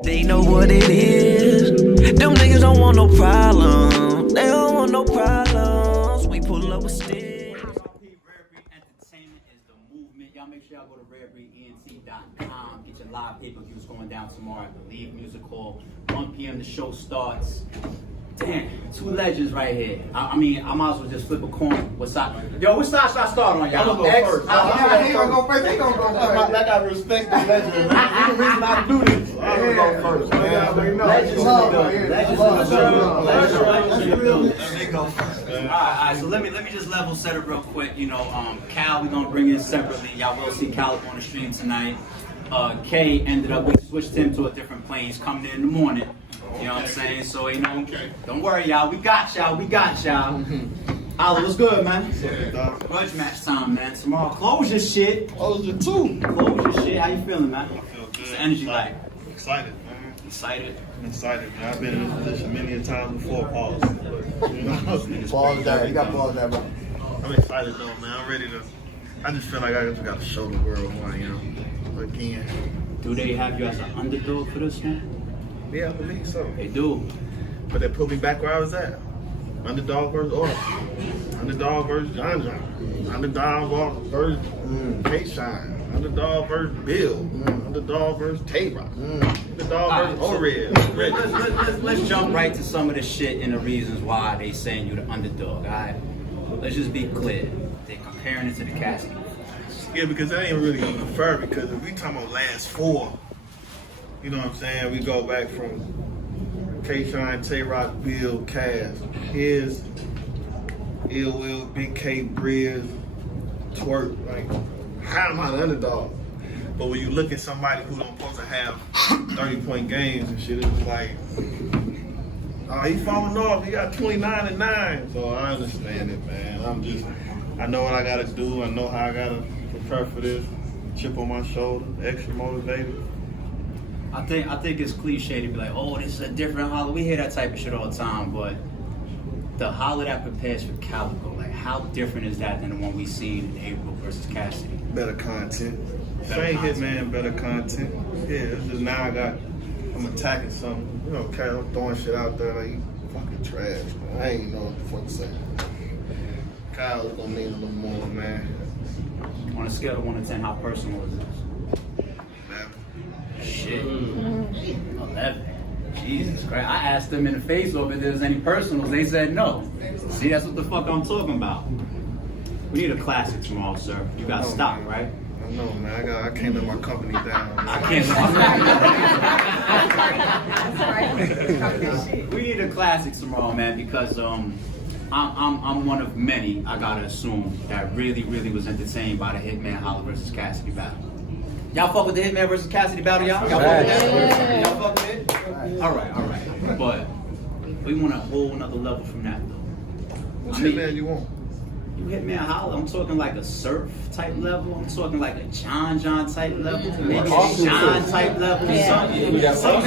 They know what it is. Them niggas don't want no problems. They don't want no problems. We pull up a stick. Entertainment is the movement. Y'all make sure y'all go to redbreedent.com. Get your live pay-per-views going down tomorrow at the League Music Hall. 1 p.m. the show starts. Damn, two legends right here. I mean, I might as well just flip a coin. What's up? Yo, which side should I start on, y'all? I'm gonna go first. He gonna go first. He gonna go first. Like I respect the legend. The reason I do this, I'm gonna go first. Legends Alright, so let me just level set it real quick. You know, Cal, we're gonna bring in separately. Y'all will see Calicoe on the stream tonight. K ended up, we switched him to a different plane. He's coming in the morning. You know what I'm saying? So, you know, don't worry, y'all. We got y'all. Holla, what's good, man? Grudge match time, man. Tomorrow, close your shit. Close your two. Close your shit. How you feeling, man? I feel good. What's the energy like? Excited, man. Excited? I'm excited, man. I've been in this position many a times before, pause. Pause that. You got to pause that, bro. I'm excited, though, man. I'm ready to. I just feel like I just got to show the world who I am again. Do they have you as an underdog for this one? Yeah, I believe so. They do. But they put me back where I was at. Underdog versus Order. Underdog versus John. Underdog versus K-Shine. Underdog versus Bill. Underdog versus Tay-Rock. Underdog versus O-Red. Let's jump right to some of the shit and the reasons why they saying you the underdog, all right? Let's just be clear. They're comparing it to the casting. Yeah, because that ain't really fair, because if we talking about last four, you know what I'm saying? We go back from K-Shine, Tay-Rock, Bill, Cass, His, Ill Will, Big K, Briz, Twerk. Like, how am I the underdog? But when you look at somebody who don't supposed to have 30-point games and shit, it's like, oh, he falling off. He got 29-9. So I understand it, man. I know what I gotta do. I know how I gotta prepare for this. Chip on my shoulder, extra motivated. I think it's cliche to be like, oh, this is a different Holla. We hear that type of shit all the time, but the Holla that prepares for Calicoe, like, how different is that than the one we seen in April versus Cassidy? Better content. Same Hitman, better content. Yeah, it's just now I'm attacking something. You know, I'm throwing shit out there like, you fucking trash, man. I ain't know what the fuck to say. Kyle's gonna need a little more, man. On a scale of 1 to 10, how personal is this? Shit. 11. Jesus Christ. I asked them in the face off if there was any personals. They said no. See, that's what the fuck I'm talking about. We need a classic tomorrow, sir. You got stock, right? I know, man. I can't let my company down. Man. I can't let my company down. We need a classic tomorrow, man, because I'm one of many, I gotta assume, that really was entertained by the Hitman Holla versus Cassidy battle. Y'all fuck with the Hitman versus Cassidy battle, y'all? Y'all fuck with that? Y'all fuck with it? All right. But we want a whole nother level from that, though. What Hitman you want? You Hitman Holla, I'm talking like a Surf type level. I'm talking like a John type level. Maybe a Sean type level. Something in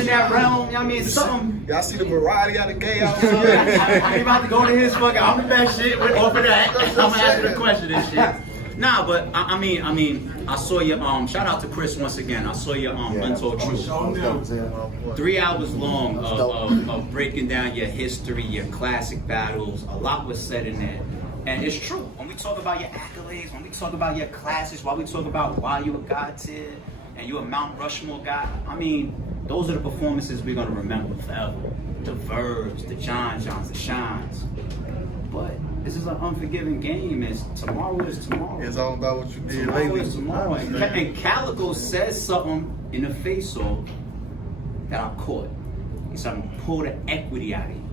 that realm. You know what I mean? Something. Y'all see the variety out of gay out I'm about to go to his fucking, I'm the best shit. We're over that. I'm gonna ask you the question and shit. Nah, but I mean, I saw your shout out to Chris once again. I saw your Untold Truth. 3 hours long of breaking down your history, your classic battles. A lot was said in there. And it's true. When we talk about your accolades, when we talk about your classics, while we talk about why you a God tier and you a Mount Rushmore guy, I mean, those are the performances we're gonna remember forever. The Verbs, the Johns, the Shines. But this is an unforgiving game. Tomorrow is tomorrow. It's all about what you did tomorrow lately. Is tomorrow. And Calicoe says something in the face-off that I caught. He said, I'm gonna pull the equity out of you.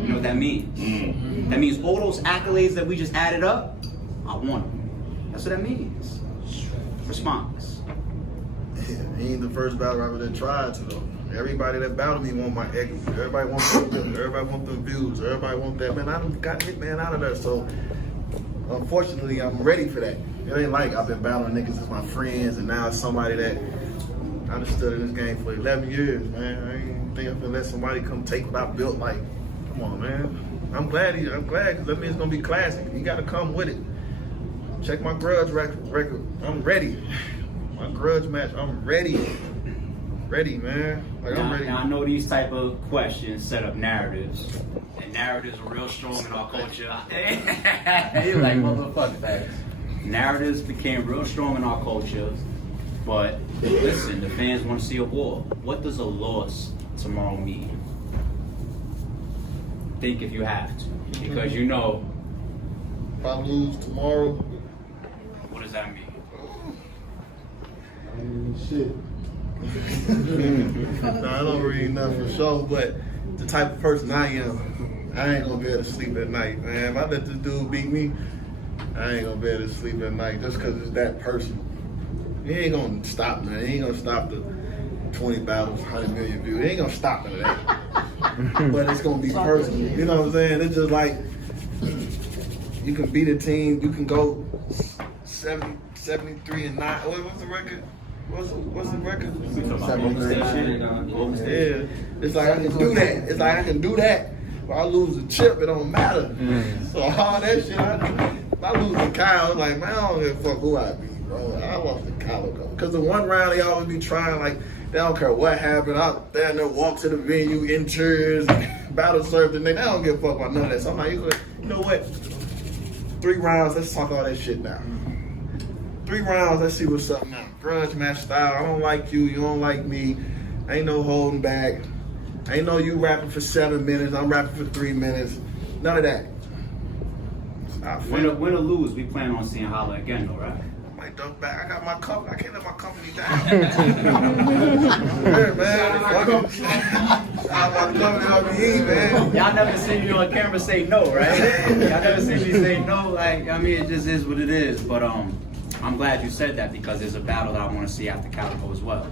You know what that means? That means all those accolades that we just added up, I want them. That's what that means. Response. Yeah, he ain't the first battle rapper that tried to, though. Everybody that battled me want my equity. Everybody wants them. Everybody wants them views. Everybody want that. Man, I done got Hitman out of there. So, unfortunately, I'm ready for that. It ain't like I've been battling niggas as my friends, and now it's somebody that I done stood in this game for 11 years, man. I ain't think I'm gonna let somebody come take what I built. Like, come on, man. I'm glad because that means it's gonna be classic. You gotta come with it. Check my grudge record. I'm ready. My grudge match, I'm ready. ready, man. Like I'm ready. Now I know these type of questions set up narratives, and narratives are real strong in our culture. You're like motherfucker, that. Narratives became real strong in our culture, but listen, the fans want to see a war. What does a loss tomorrow mean? Think if you have to, because you know. If I lose tomorrow, What does that mean? Shit. Nah, I don't really know for sure, but the type of person I am, I ain't gonna be able to sleep at night, man. If I let this dude beat me, I ain't gonna be able to sleep at night just because it's that person. He ain't gonna stop, man. He ain't gonna stop the 20 battles, 100 million views. He ain't gonna stop none of that. But it's gonna be personal. You know what I'm saying? It's just like you can beat a team, you can go 73 and 9. What's the record? What's the record? Yeah. It's like I can do that. It's like I can do that. If I lose a chip, it don't matter. So all that shit, if I lose to Kyle, it's like, man, I don't give a fuck who I beat, bro. I lost to Calicoe. Because the one round they always be trying, like, they don't care what happened. Out there and they walk to the venue, enters, battle serve the nigga. They don't give a fuck about none of that. So I'm like, you know what? 3 rounds, let's talk all that shit now. 3 rounds, let's see what's up now. Grudge match style, I don't like you, you don't like me. Ain't no holding back. Ain't no you rapping for 7 minutes, I'm rapping for 3 minutes. None of that. Win or lose, we plan on seeing Holla again, though, right? My dunk back, I got my company, I can't let my company down. Yeah, man. Fuck 'em. I got my company, man. Y'all never seen me on camera say no, right? Y'all never seen me say no, like, I mean, it just is what it is. But I'm glad you said that because there's a battle that I want to see after Calicoe as well.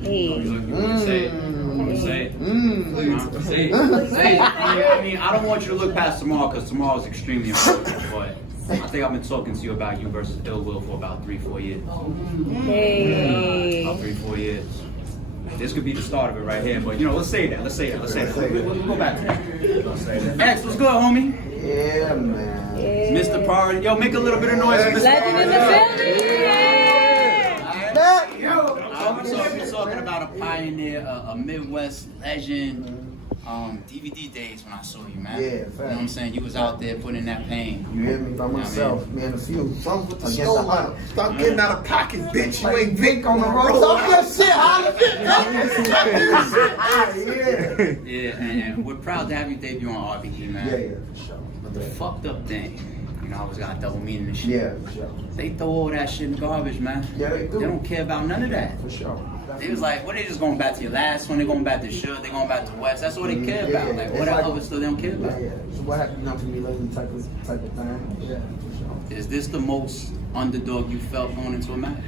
Hey. You want to say it? Say it. Say it. Say it. I mean, I don't want you to look past tomorrow because tomorrow is extremely important. But I think I've been talking to you about you versus Ill Will for about 3-4 years. Hey. About 3-4 years. This could be the start of it right here. But you know, let's say that. We'll go back to that. X, what's good, homie? Yeah, man. Mr. Priority. Yo, make a little bit of noise. Legend in the building. We're talking about a pioneer, a Midwest legend. DVD days when I saw you, man. Yeah, you know what I'm saying? You was out there putting in that pain. You hear me? By myself, man, a few. Some with the Against stole the line. Holla. Stop getting out of pocket, bitch. You ain't Vic on the road. Talk your shit, Holla. Yeah, and we're proud to have you debut on RBE, man. Yeah, for sure. But the fucked up thing, you know, I always got double meaning and shit. Yeah, for sure. They throw all that shit in garbage, man. Yeah, they do. They don't care about none of that. For sure. They was like, what, they just going back to your last one, they going back to Should, they going back to West. That's all they care about. Like, what that other stuff they don't care about. Yeah. So what happened to me lately type of thing? Yeah, for sure. Is this the most underdog you felt going into a match?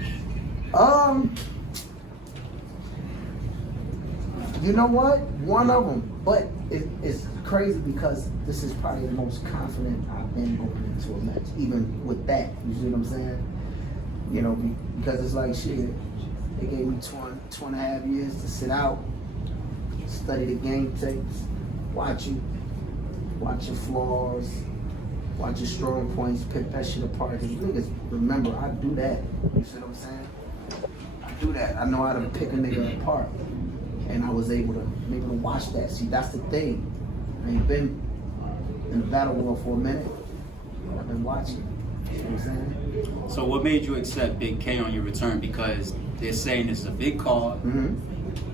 You know what? One of them, but it's crazy because this is probably the most confident I've been going into a match, even with that. You see what I'm saying? You know, because it's like shit. They gave me 2.5 years to sit out, study the game tapes, watch your flaws, watch your strong points, pick that shit apart. Cause niggas, remember, I do that. You see what I'm saying? I do that. I know how to pick a nigga apart. And I was able to watch that. See, that's the thing. I ain't been in the battle world for a minute. I've been watching. You know what I'm saying? So what made you accept Big K on your return? Because they're saying this is a big card,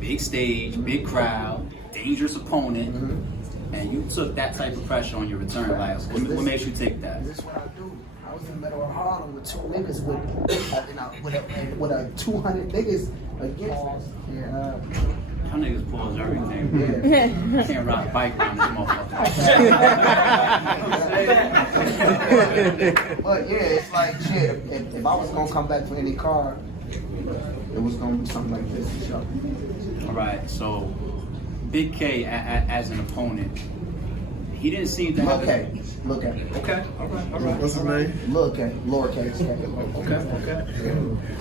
big stage, big crowd, dangerous opponent, and you took that type of pressure on your return. Like, what makes you take that? This is what I do. I was in the middle of Harlem with 2 niggas with a 200 niggas against us. Yeah. Y'all niggas pause everything. Yeah. I can't ride a bike around this motherfucker. But yeah, it's like shit. If I was gonna come back for any car, it was gonna be something like this for sure. All right, so Big K as an opponent, he didn't seem to have. Look at it. Okay. All right. What's his name? Look at it. Lowercase K. Okay.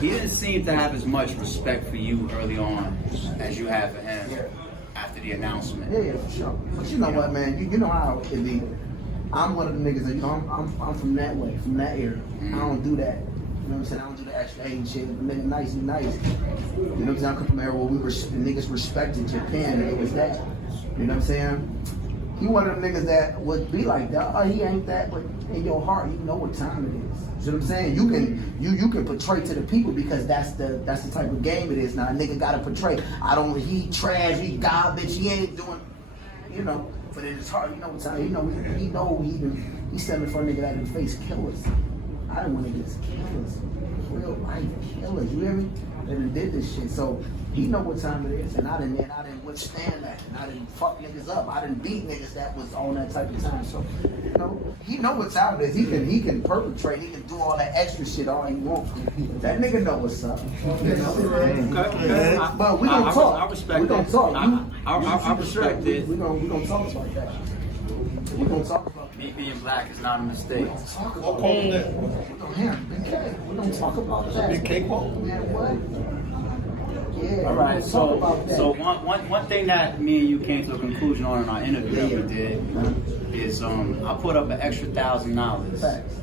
He didn't seem to have as much respect for you early on as you have for him after the announcement. Yeah, for sure. But you know what, man? You know how it be. I'm one of the niggas that, you know, I'm from that way, from that area. I don't do that. know what I'm saying? I don't do the extra hating shit. The nigga nice, he nice. You know what I'm saying? I come from an era where niggas respected Japan, and it was that. You know what I'm saying? He one of them niggas that would be like that. Oh, he ain't that, but in your heart, you know what time it is. You know what I'm saying? You can portray to the people because that's the type of game it is now. A nigga gotta portray. He trash, he garbage, he ain't doing, you know. But in his heart, you know what time. He standing for a nigga that in face killers. I didn't want niggas killers, real life killers. You hear me? That did this shit. So he know what time it is, and I didn't withstand that, and I didn't fuck niggas up. I didn't beat niggas that was on that type of time. So, you know, he know what time it is. He can perpetrate. He can do all that extra shit all he wants. That nigga know what's up. You know? Okay. But we gonna talk. I respect we gonna that. talk. I respect it. We gonna talk about that. We gonna talk about that. Me being black is not a mistake. Talk about Hey. that. We don't talk about that. Big cake walk? Man, what? Yeah. All right, we don't talk about that. so one thing that me and you came to a conclusion on in our interview that we did is I put up an extra $1,000 Facts.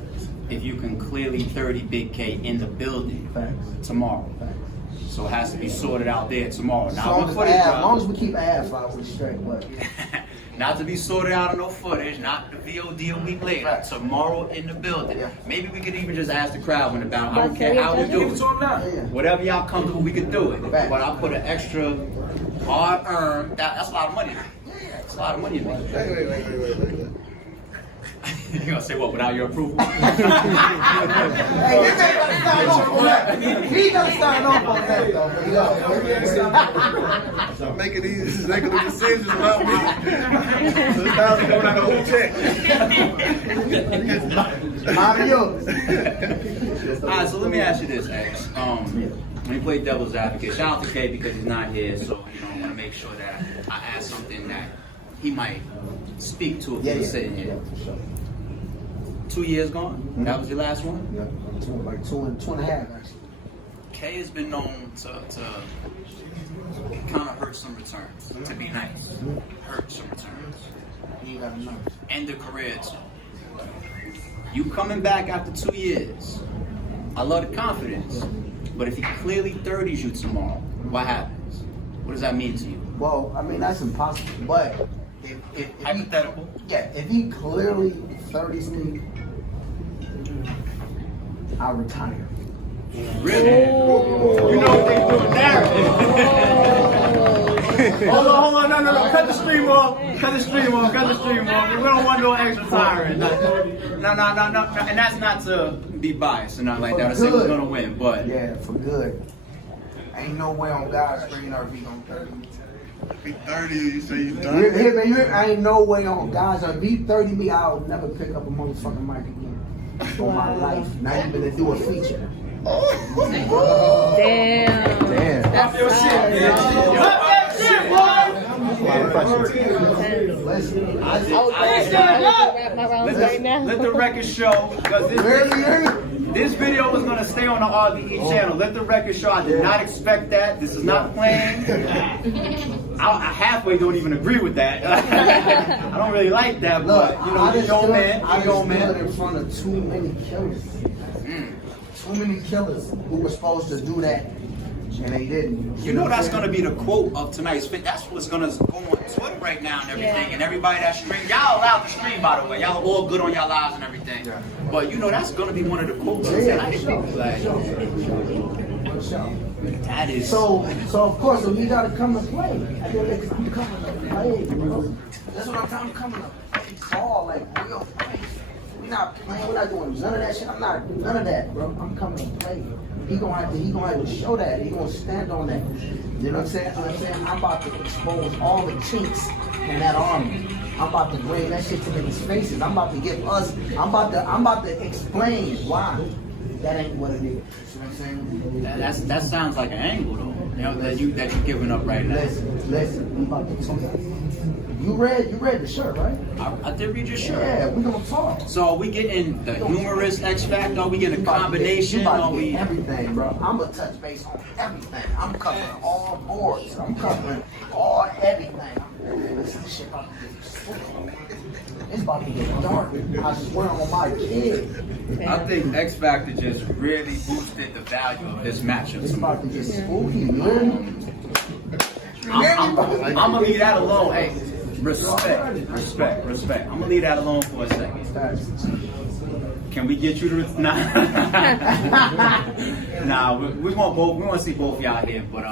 if you can clearly 30 Big K in the building Facts. tomorrow. Facts. So it has to be sorted out there tomorrow. As Now long no as, footage as long as drop. we keep an ad file with straight, but Not to be sorted out of no footage, not the VOD a week later. Right. Tomorrow in the building. Yeah. Maybe we could even just ask the crowd when about. I don't But care how we do it. Yeah. Whatever y'all comfortable, we can do it. Right. But I put an extra hard earned. That's a lot of money. That's a lot of money. Wait. You gonna say what without your approval? hey, this ain't gonna sign off on that. He gonna sign off on that though. So I'm making these regular decisions about me. So it's time to go down the whole check. Adios. All right, so let me ask you this, X. Let me play devil's advocate. Shout out to K because he's not here, so I want to make sure that I ask something that he might speak to if he was sitting here. For sure. 2 years gone. That was your last one. Yeah, like two and a half actually. K has been known to kind of hurt some returns. To be nice, hurt some returns. You got enough. End the career too. You coming back after 2 years. I love the confidence. But if he clearly 30s you tomorrow, what happens? What does that mean to you? Well, I mean that's impossible. But if Hypothetical. if he clearly 30s me, I retire. Really? You know what they do now. Hold on, no. Cut the stream off. We don't want no extra tiring. No. And that's not to be biased or not like that. I say we're gonna win, but Yeah, for good. Ain't no way on God's green earth he gonna 30 me. If he 30, you say you done. I ain't no way on God's earth. If he 30 me, I'll never pick up a motherfucking mic again. For my life. Not even to do a feature. Damn. That's Listen. let the record show because this video was gonna stay on the RBE channel. Let the record show I did not expect that. This is not playing. I halfway don't even agree with that. I don't really like that, but you know, I just stood man. in front of too many killers. Too many killers who were supposed to do that, and they didn't. You know that's gonna be the quote of tonight's fit. That's what's gonna go on Twitter right now and everything, and everybody that stream. Y'all allowed to stream, by the way. Y'all all good on y'all lives and everything. But you know that's gonna be one of the quotes of tonight. That is So of course, we gotta come to play. I feel like I'm coming to play, bro. That's what I'm coming to play ball, like real play. We're not playing. We're not doing none of that shit. I'm not doing none of that, bro. I'm coming to play. He gonna have to show that. He gonna stand on that. You know what I'm saying? I'm about to expose all the chinks in that army. I'm about to bring that shit to niggas' faces. I'm about to give us. I'm about to explain why that ain't what it is. You know what I'm saying? that sounds like an angle though. You know that you're giving up right now. Listen. We about to talk. You read the shirt, right? I did read your shirt. Yeah, we gonna talk. So are we getting the humorous X Factor? Are we getting a combination? You about Are to we? get everything, bro. I'm gonna touch base on everything. I'm covering all boards. I'm covering all everything. This shit about to get It's about to get dark. I swear on my kid. I think X Factor just really boosted the value of this matchup. It's about to get spooky, man. I'm gonna leave that alone. Hey, respect. I'm gonna leave that alone for a second. Can we get you to nah, we want both. We want to see both y'all here. But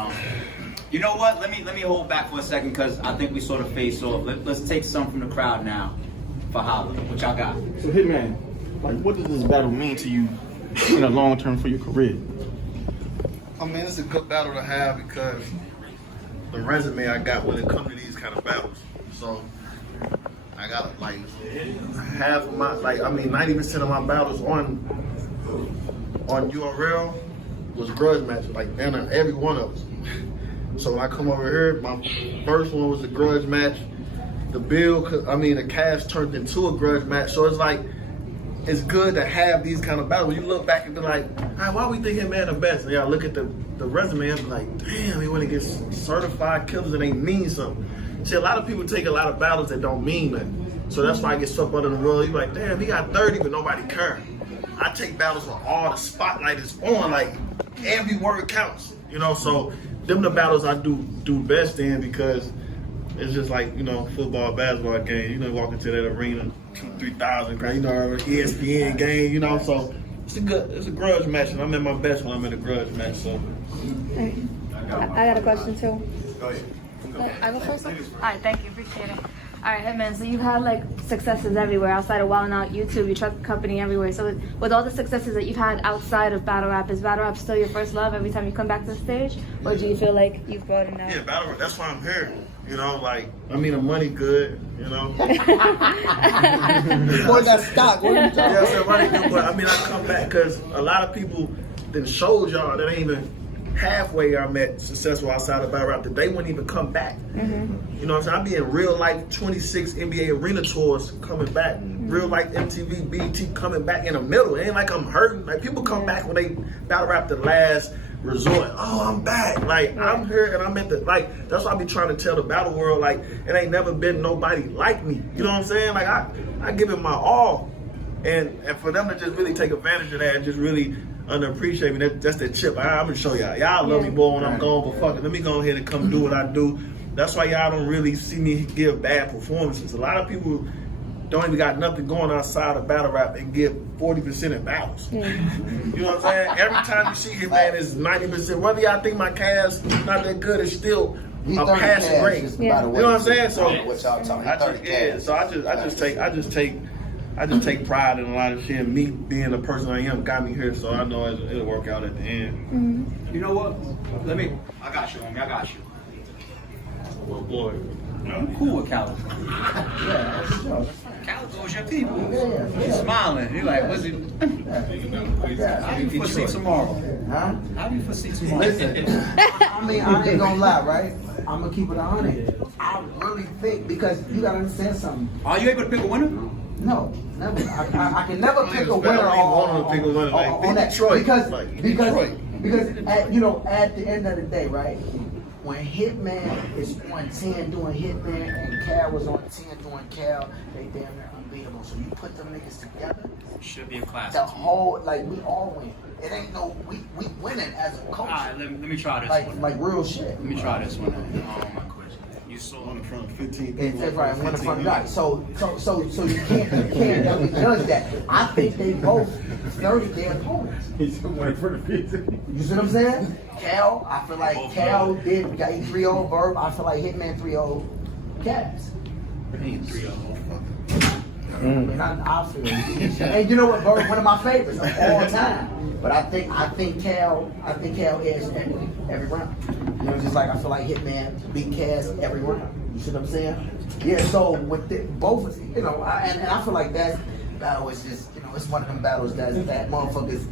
you know what? Let me hold back for a second because I think we sort of face off. Let's take some from the crowd now for Holla. What y'all got? So Hitman, like, what does this battle mean to you in the long term for your career? I mean, it's a good battle to have because the resume I got when it comes to these kind of battles. So I got like half of my, 90% of my battles on URL was grudge matches, like every one of us. So when I come over here, my first one was a grudge match. The the cast turned into a grudge match. So it's like, it's good to have these kind of battles. When you look back and be like, why we think Hitman the best? And y'all look at the resume and be like, damn, he want to get certified killers and they mean something. See, a lot of people take a lot of battles that don't mean nothing. So that's why I get swept under the rug. You're like, damn, he got 30, but nobody cares. I take battles where all the spotlight is on, like every word counts, so them the battles I do best in because it's just like, football, basketball game. Walk into that arena, 2,000-3,000 crowd, ESPN game, so it's a grudge match, and I'm at my best when I'm in a grudge match, so. I got a question too. Go ahead. I go first? Alright, thank you, appreciate it. Alright, Hitman, so you've had like successes everywhere outside of Wild 'N Out, YouTube, your truck company, everywhere. So with all the successes that you've had outside of battle rap, is battle rap still your first love every time you come back to the stage? Or do you feel like you've broadened out? Yeah, battle rap, that's why I'm here. The money good, Boy, that stock. What are you talking Yeah, I about? said money good, but I come back because a lot of people then showed y'all that ain't even halfway I'm at successful outside of battle rap that they wouldn't even come back. You know what I'm saying? I be in real life 26 NBA arena tours coming back. Real life MTV, BET coming back in the middle. It ain't like I'm hurting. Like people come back when they battle rap the last resort. Oh, I'm back. Like I'm here and I'm at the that's why I be trying to tell the battle world it ain't never been nobody like me. You know what I'm saying? Like I give it my all. And for them to just really take advantage of that and just really underappreciate me, that's the chip. I'm gonna show y'all. Y'all love me more when I'm gone, but fuck it, let me go ahead and come do what I do. That's why y'all don't really see me give bad performances. A lot of people don't even got nothing going outside of battle rap and give 40% in battles. You know what I'm saying? Every time you see him, man, it's 90%. Whether y'all think my cast not that good, it's still a passing grade. You know what I'm saying? So I just take pride in a lot of shit. Me being the person I am got me here, so I know it'll work out at the end. You know what? I got you, homie. I got you. Well, boy. I'm cool with Calicoe. Yeah, Calicoe's your people. yeah. He's smiling. He's like, what's it? How do you foresee tomorrow? Huh? How do you foresee tomorrow? Listen, I ain't gonna lie, right? I'm gonna keep it 100. I really think, because you gotta understand something. Are you able to pick a winner? No, never. I can never pick a winner on that. Detroit. Because Detroit. at the end of the day, right? When Hitman is on 10 doing Hitman and Cal was on 10 doing Cal, they damn near unbeatable. So you put them niggas together, Should be a classic. the whole, we all win. It ain't no, we winning as a coach. All right, let me try this one. Like real shit. Let me try this one. My question. You saw On the front 15 It's people. right, one in front of God. So you can't really judge that. I think they both 30 their opponents. He's waiting for the pizza. You see what I'm saying? Cal, I feel like Cal got 3-0 Verb. I feel like Hitman 3-0 Cavs. I mean, I feel it. And you know what, Verb, one of my favorites of all time. But I think Cal edged every round. You know, just like I feel like Hitman beat Cass every round. You see what I'm saying? Yeah. So with both, and I feel like that battle is just, it's one of them battles that motherfuckers.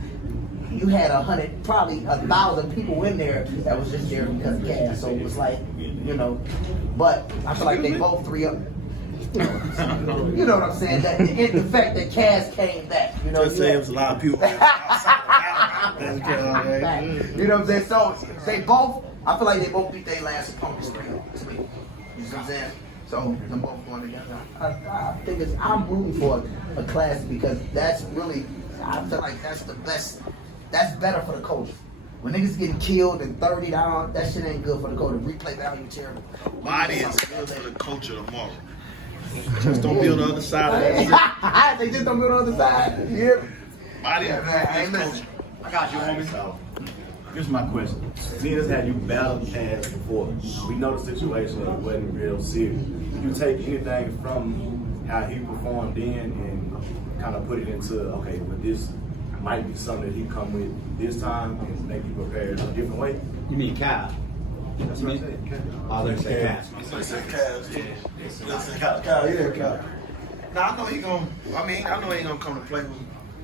You had 100, probably 1,000 people in there that was just there because of Cass. So it was like, but I feel like they both 3-0. You know what I'm saying? That the fact that Cass came back. Just saying, there's a lot of people. You know what I'm saying? So they both, I feel like they both beat their last opponents 3-0 to me. You see what I'm saying? So So them both going together. I think I'm rooting for a classic because that's really, I feel like that's the best. That's better for the culture. When niggas getting killed and 30 down, that shit ain't good for the culture. Replay value terrible. Body is good for the culture tomorrow. Just don't be on the other side of that. They just don't be on the other side. Yeah. Body is good for the culture. I got you, homie. Here's my question. Seeing as how you battled Cass before, we know the situation wasn't real serious. Did you take anything from how he performed then and kind of put it into, okay, but this might be something that he come with this time and make you prepared in a different way? You mean Cal? That's what I said. Oh, let's say Cass. Kyle. Now I know he gonna. I know he ain't gonna come to play with me.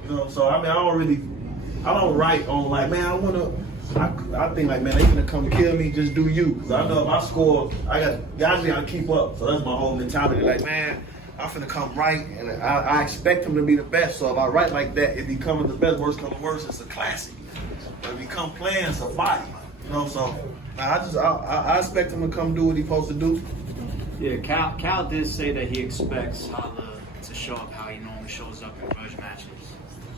You know, so I don't write on like, man, I think like, man, they gonna come kill me. Just do you. Cause I know if I score, guys gotta keep up. So that's my whole mentality. Like, man, I'm finna come right, and I expect him to be the best. So if I write like that, it becomes the best. Worst comes to worst, it's a classic. But if he come playing, it's a body. You know, so I expect him to come do what he's supposed to do. Yeah, Cal did say that he expects Holla to show up how he normally shows up in grudge matches,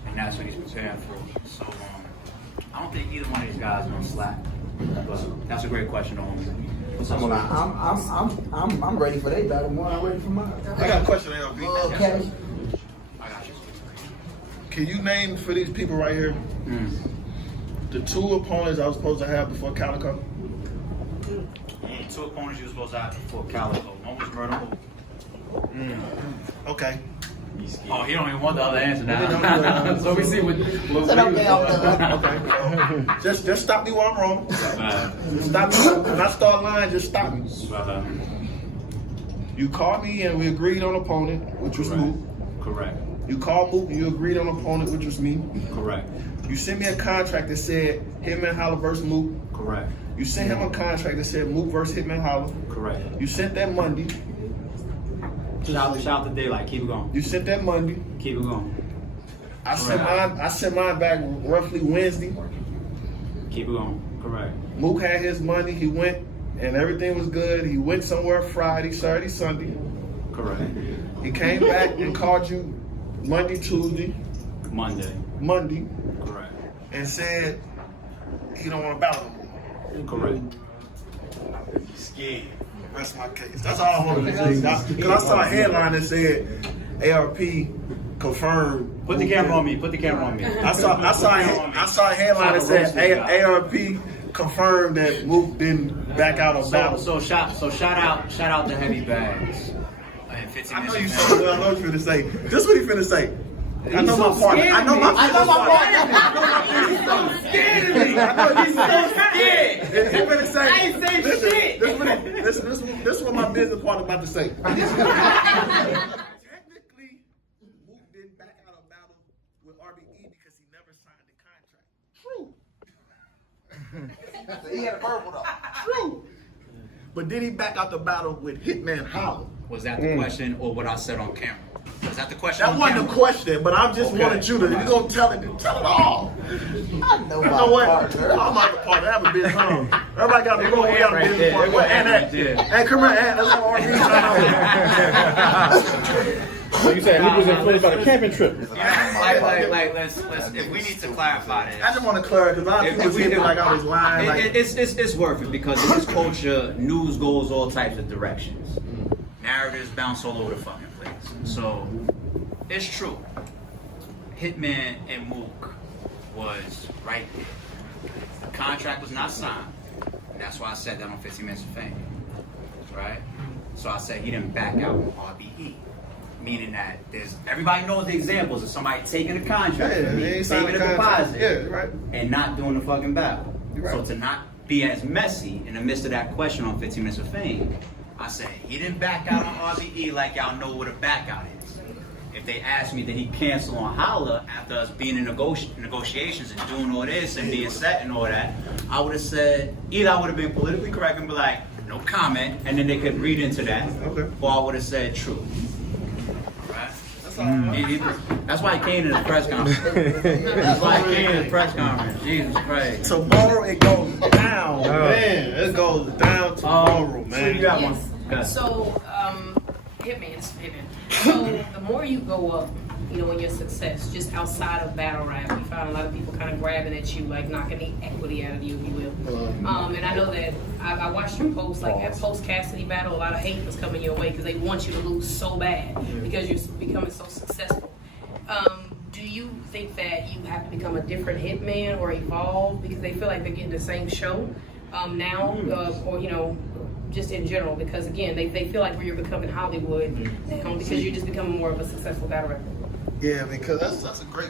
and that's what he's preparing for. So I don't think either one of these guys are gonna slack. But that's a great question, homie. I'm ready for their battle more than I'm ready for mine. I got a question, LB. Okay. I got you. Can you name for these people right here the two opponents I was supposed to have before Calicoe? Two opponents you were supposed to have before Calicoe. One was Murder Mook. Okay. Oh, he don't even want the other answer now. So we see what Okay. Just stop me while I'm wrong. Stop me. When I start lying, just stop me. You called me and we agreed on opponent, which was Mook. Correct. You called Mook and you agreed on opponent, which was me. Correct. You sent me a contract that said Hitman Holla versus Mook. Correct. You sent him a contract that said Mook versus Hitman Holla. Correct. You sent that Monday. Shout out to Daylight. Keep it going. You sent that Monday. Keep it going. I sent mine back roughly Wednesday. Keep it going. Correct. Mook had his money. He went and everything was good. He went somewhere Friday, Saturday, Sunday. Correct. He came back and called you Monday, Tuesday, Monday, Correct. and said he don't want to battle no more. Correct. Scared. That's my case. That's all I wanted to say. Because I saw a headline that said ARP confirmed. Put the camera on me. Put the camera on me. I saw a headline that said ARP confirmed that Mook didn't back out of battle. So shout out to Heavy Bags. I know you said what I know you finna say. This is what he finna say. I know my partner. I know my partner. He's so scared of me. I know he's so scared. He's finna say. I ain't say shit. This is what my business partner about to say. Technically, Mook didn't back out of battle with RBE because he never signed the contract. True. He had a verbal though. True. But did he back out the battle with Hitman Holla? Was that the question or what I said on camera? Was that the question? That wasn't the question, but I just wanted you to. You gonna tell it all. I know my what? partner. I'm not the partner. I have a business home. Everybody got a business partner. And come here, and So you said he was influenced by the camping trip? Let's if we need to clarify this. I just want to clarify because a lot of people see me like I was lying. It's worth it because in this culture, news goes all types of directions. Narratives bounce all over the fucking place. So it's true. Hitman and Mook was right there. The contract was not signed. That's why I said that on 15 Minutes of Fame. Right? So I said he didn't back out on RBE. Meaning that everybody knows the examples of somebody taking a contract, taking a deposit, and not doing the fucking battle. Right. So to not be as messy in the midst of that question on 15 Minutes of Fame, I said he didn't back out on RBE like y'all know what a back out is. If they asked me did he cancel on Holla after us being in negotiations and doing all this and being set and all that, I would have said either I would have been politically correct and be like no comment, and then they could read into that, or I would have said true. That's why he came to the press conference. That's why he came to the press conference. Jesus Christ. Tomorrow it goes down, man. It goes down tomorrow, man. So you got one. Good. So, Hitman. So, the more you go up, you know, in your success, just outside of battle rap, we found a lot of people kind of grabbing at you, like knocking the equity out of you, if you will. And I know that I watched your post, like at post Cassidy battle, a lot of hate was coming your way because they want you to lose so bad because you're becoming so successful. Do you think that you have to become a different Hitman or evolve because they feel like they're getting the same show now, or you know, just in general? Because again, they feel like you're becoming Hollywood now because you're just becoming more of a successful battle rapper. Yeah, because that's a great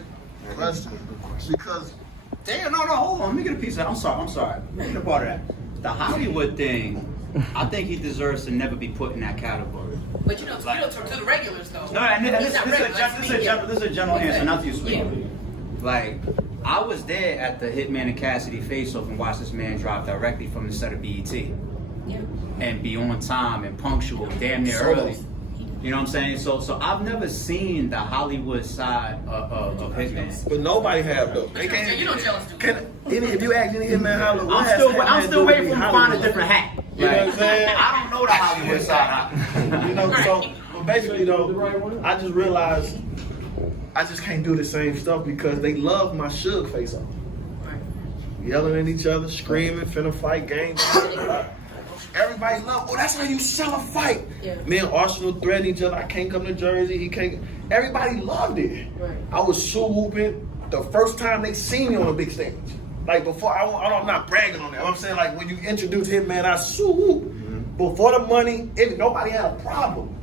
question. Because Damn, no, hold on. Let me get a piece of that. I'm sorry. Let me get a part of that. The Hollywood thing, I think he deserves to never be put in that category. But you know, to the regulars though. No, and this He's not regular, is a general answer, not you, sweet. Yeah. Like, I was there at the Hitman and Cassidy face-off and watched this man drop directly from the set of BET. Yeah. And be on time and punctual, damn near early. You know what I'm saying? So I've never seen the Hollywood side of Hitman. but nobody have though. They can't. You don't jealous too. If you ask any Hitman Hollywood, I'm still waiting for him to find a different hat. You know what I'm saying? I don't know the Hollywood side. You know, so but basically though, I just realized I just can't do the same stuff because they love my Suge face off. Yelling at each other, screaming, finna fight, gang. Everybody love, oh, that's how you sell a fight. Yeah. Me and Arsenal threatened each other. I can't come to Jersey. He can't. Everybody loved it. Right. I was so whooping the first time they seen me on a big stage. Like before, I'm not bragging on that. I'm saying like when you introduce Hitman, I so whoop. Before the money, nobody had a problem.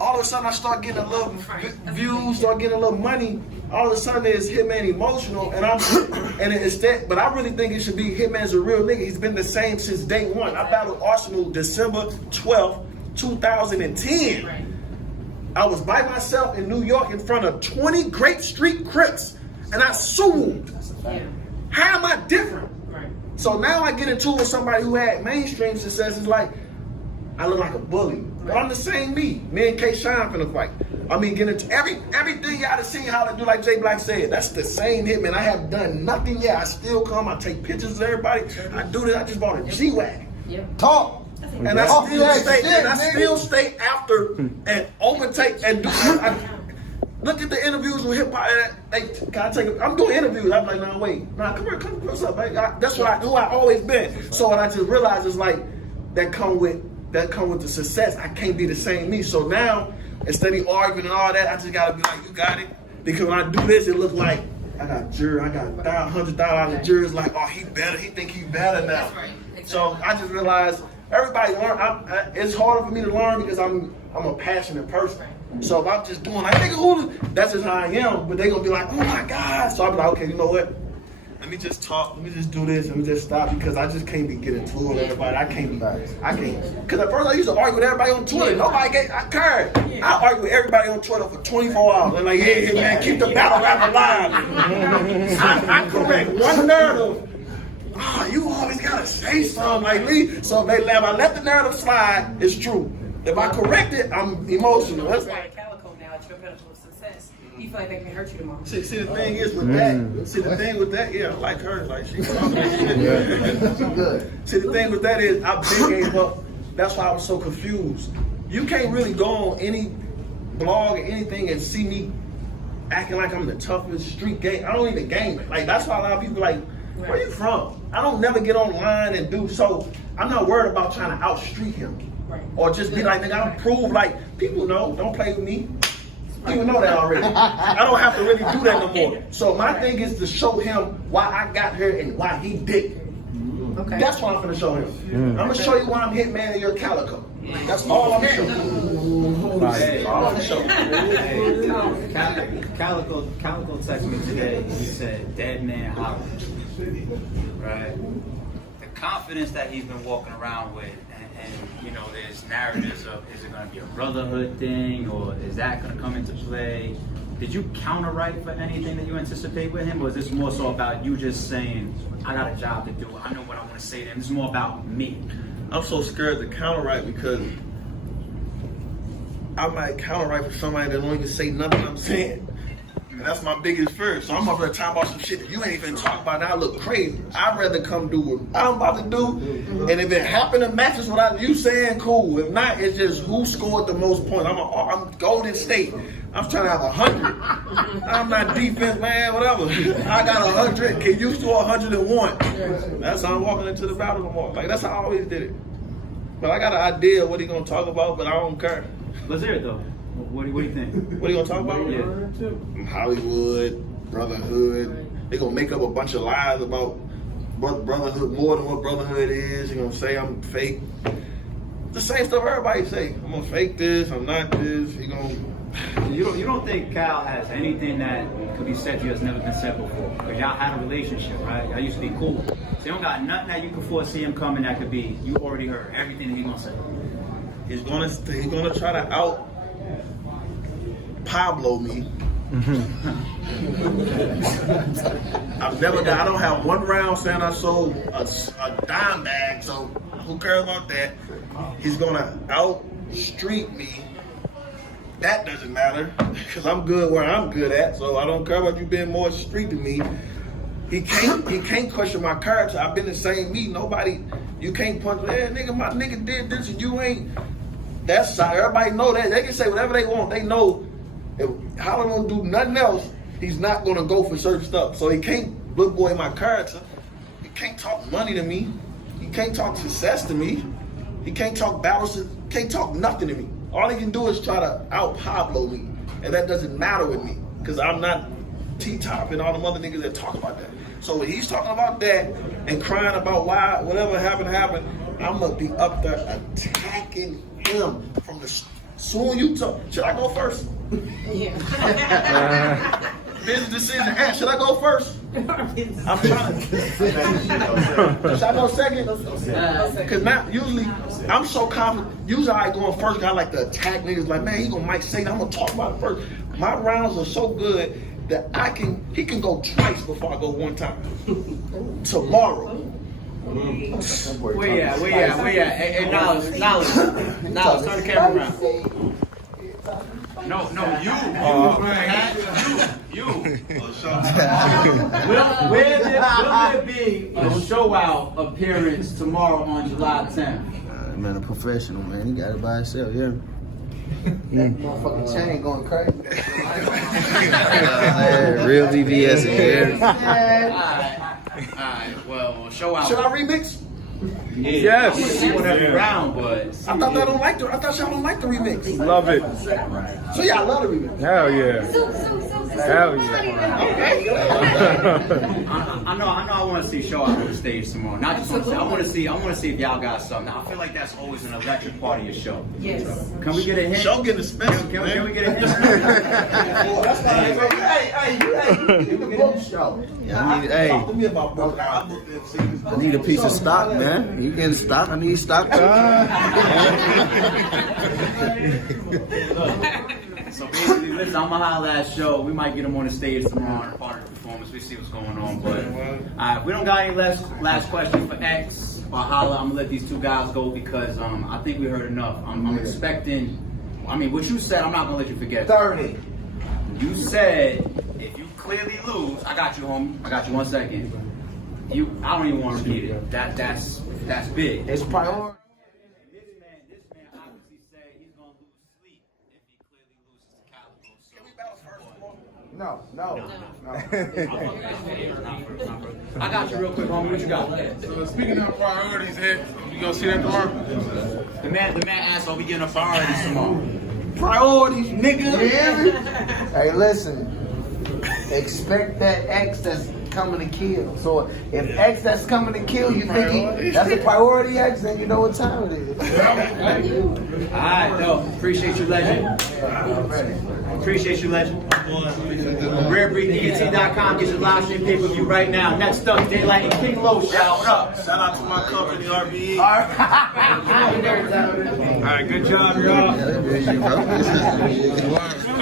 All of a sudden, I start getting a little views, start getting a little money. All of a sudden, it's Hitman emotional, and instead, but I really think it should be Hitman's a real nigga. He's been the same since day one. I battled Arsenal December 12th, 2010. Right. I was by myself in New York in front of 20 Great Street Crips, and I sued. Yeah. How am I different? Right. So now I get into it with somebody who had mainstream success. It's like, I look like a bully. But I'm the same me. Me and K Shine finna fight. I mean, get into everything y'all have seen how to do, like Jay Black said. That's the same Hitman. I have done nothing yet. I still come. I take pictures of everybody. I do this. I just bought a G-Wagon. Yep. Talk. And I still stay after and overtake and do. I look at the interviews with hip hop. Can I take it? I'm doing interviews. I'm like, no, wait, come here, come close up. That's who I always been. So what I just realized is like that come with the success. I can't be the same me. So now instead of arguing and all that, I just gotta be like, you got it. Because when I do this, it look like I got $100,000 jurors like, oh, he better. He think he better now. That's right. Exactly. So I just realized everybody learn. It's harder for me to learn because I'm a passionate person. So if I'm just doing like, nigga, that's just how I am. But they gonna be like, oh my God. So I'm like, okay, you know what? Let me just talk. Let me just do this. Let me just stop because I just can't be getting to it with everybody. I can't. Because at first I used to argue with everybody on Twitter. Nobody I cared. I argue with everybody on Twitter for 24 hours. They're like, yeah, man, keep the battle rap alive. I correct one narrative. You always gotta say something like me. So if I let the narrative slide, it's true. If I correct it, I'm emotional. That's Like Calicoe now at your pinnacle of success. You feel like they can hurt you tomorrow. See, the thing is with that. See, the thing with that, yeah, I like her. Like she good. See, the thing with that is I been gave up. That's why I was so confused. You can't really go on any blog or anything and see me acting like I'm the toughest street game. I don't even game it. Like that's why a lot of people like, where you from? I don't never get online and do so. I'm not worried about trying to outstreet him. Right. Or just be like, nigga, I don't prove like people know, don't play with me. People know that already. I don't have to really do that no more. So my thing is to show him why I got here and why he did. Okay. That's what I'm gonna show him. I'm gonna show you why I'm Hitman and you're Calicoe. That's all I'm gonna show you. That's all I'm gonna show you. Calicoe texted me today. He said, "Dead man Holla." Right. The confidence that he's been walking around with, and you know, there's narratives of is it going to be a brotherhood thing, or is that going to come into play? Did you counterwrite for anything that you anticipate with him, or is this more so about you just saying, "I got a job to do. I know what I want to say to him." This is more about me. I'm so scared to counterwrite because I might counterwrite for somebody that don't even say nothing I'm saying. And that's my biggest fear. So I'm up there talking about some shit that you ain't even talking about. Now I look crazy. I'd rather come do what I'm about to do. And if it happen to matches what you saying, cool. If not, it's just who scored the most points. I'm Golden State. I'm trying to have 100. I'm not defense, man, whatever. I got 100. Can you score 101? That's how I'm walking into the battle tomorrow. Like, that's how I always did it. But I got an idea of what he gonna talk about, but I don't care. Let's hear it though. What do you think? What are you gonna talk about? Yeah. Hollywood, brotherhood. They gonna make up a bunch of lies about brotherhood more than what brotherhood is. He gonna say I'm fake. The same stuff everybody say. I'm gonna fake this. I'm not this. He gonna. You don't think Cal has anything that could be said to you that's never been said before? Because y'all had a relationship, right? Y'all used to be cool. So you don't got nothing that you can foresee him coming that could be. You already heard everything that he gonna say. He's gonna try to out Pablo me. I don't have one round saying I sold a dime bag, so who cares about that? He's gonna out street me. That doesn't matter, because I'm good where I'm good at, so I don't care about you being more street than me. He can't question my character. I've been in the same meet. Nobody, you can't punch, hey, nigga, my nigga did this and you ain't. That's how everybody know that. They can say whatever they want. They know if Holla don't do nothing else, he's not gonna go for certain stuff. So he can't look boy my character. He can't talk money to me. He can't talk success to me. He can't talk balance. Can't talk nothing to me. All he can do is try to out Pablo me, and that doesn't matter with me, because I'm not T-Top and all them other niggas that talk about that. So when he's talking about that and crying about why whatever happened, I'm gonna be up there attacking him from the soon you talk. Should I go first? Yeah. Business decision. Should I go first? I'm trying to. Should I go second? Because now, usually, I'm so confident. Usually, I going first. I like to attack niggas. Like, man, he might say that. I'm gonna talk about it first. My rounds are so good that he can go twice before I go one time. Tomorrow. Where you at? Hey, knowledge. Turn the camera around. No, you. Will there be a show out appearance tomorrow on July 10th? Man, a professional, man. He got it by himself, yeah. Motherfucking chain going crazy. Real VVS in here. Alright, well, show out. Should I remix? Yeah. Yes. I want to see one every round, but I thought y'all don't like the remix. Love it. So y'all love the remix. Hell yeah. Hell yeah. Okay. I know. I want to see show out on the stage tomorrow. Not just on the stage. I want to see if y'all got something. I feel like that's always an electric part of your show. Yes. Can we get a hint? Show getting expensive. Can we get a hint? That's why you the book show. Talk to me about book. I need a piece of stock, man. You getting stock? I need stock. So basically, listen, I'm gonna holla at show. We might get him on the stage tomorrow and part of the performance. We see what's going on. But we don't got any last questions for X or Holla. I'm gonna let these two guys go because I think we heard enough. I'm expecting. I mean, what you said, I'm not gonna let you forget. 30. You said if you clearly lose, I got you, homie. I got you 1 second. I don't even want to repeat it. That's big. It's priority. This man obviously said he's gonna lose sleep if he clearly loses to Calicoe. So can we battle first? No. I got you real quick, homie. What you got? So speaking of priorities, Ed, you gonna see that tomorrow? The man asked, are we getting a priorities tomorrow? Priorities, nigga. Hey, listen. Expect that X that's coming to kill. So if X that's coming to kill, you think that's a priority X, then you know what time it is. Alright, no. Appreciate you, legend. Appreciate you, legend. RareBreedENT.com. Get your live stream pay-per-view right now. Next up, Daylight and King Low. Shout up. Shout out to my company, RBE. All right, good job, y'all. Yeah,